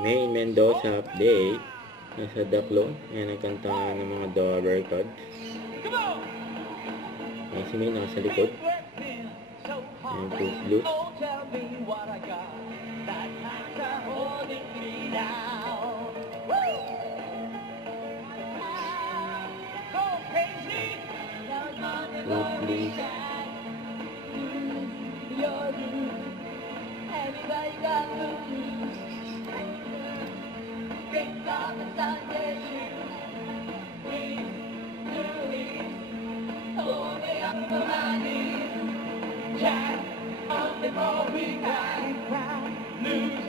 May Mendoza update. Nasa Daklo. Yan ang kanta ng mga Dover Cards. Yan si May nasa likod. Yan Puss Blues. Puss Blues. Everybody got the blues. Break off the Sunday shoes. Hold me up to my knees. Jack up before we cry. Lose.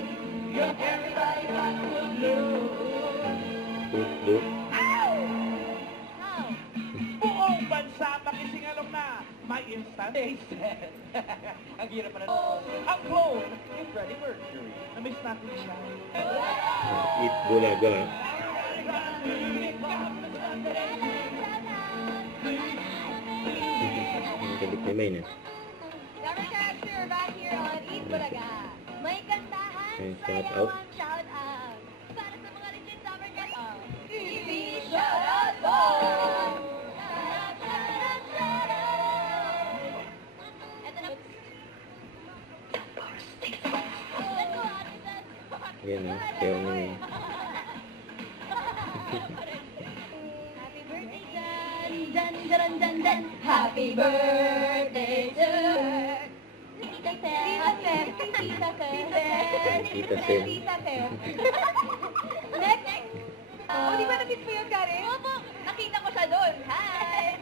Everybody got the blues. Puss Blues. Buong bansa makisingalok na. May installation. Ang hirap pa na. Ang clone ni Freddie Mercury. Na-miss natin siya. Eat Bulaga. Ang galit ni May na. Summer Character back here on Eat Bulaga. May kantahan, Okay, shout sayawan, out. shout out. Para sa mga legit Summer Character. TV shout out po! Ito na. Yan o. Kaya mo yun. Happy birthday, Jan! Jan, jan, jan, jan! Happy birthday to Tita Fer! Tita Fer! Tita Fer. Tita Fer! Next! Oh, di ba na-miss mo yun, Karen? Opo! Nakita ko siya doon! Hi!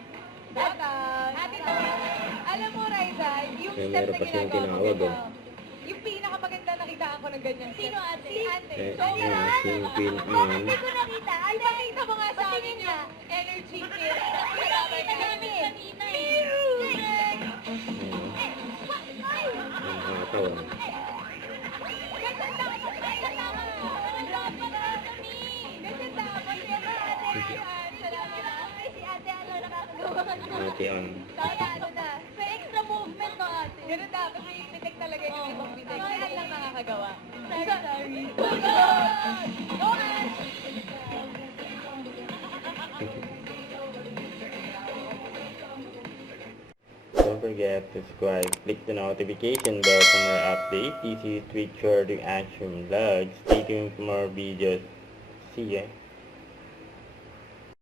Welcome! Happy birthday! Alam mo, Raisa, yung Kaya step meron na pa siyang ginagawa tinawag, ko, oh. yung pinakamaganda nakitaan ko ng ganyan. Sino ate? Si ate. Eh, So, yun, yan. si Queen Hindi Anne. ko nakita. Ay, pakita mo nga sa amin yung energy kit. Nakita namin kanina eh. Yan ang nakatawa. Ganyan dapat. Ganyan dapat. Grabe na kami. Ganyan dapat. Yan ang ate. Salamat. Si ate ano nakakagawa. Ate ang Kaya ano na. May extra movement no ate. Ganun dapat. May detect talaga yung ibang bitek. Kaya lang nakakagawa. Sorry. Go Ash! Don't forget to subscribe, click the notification bell for more updates. This is Twitch Action Vlog. Stay tuned for more videos. See ya.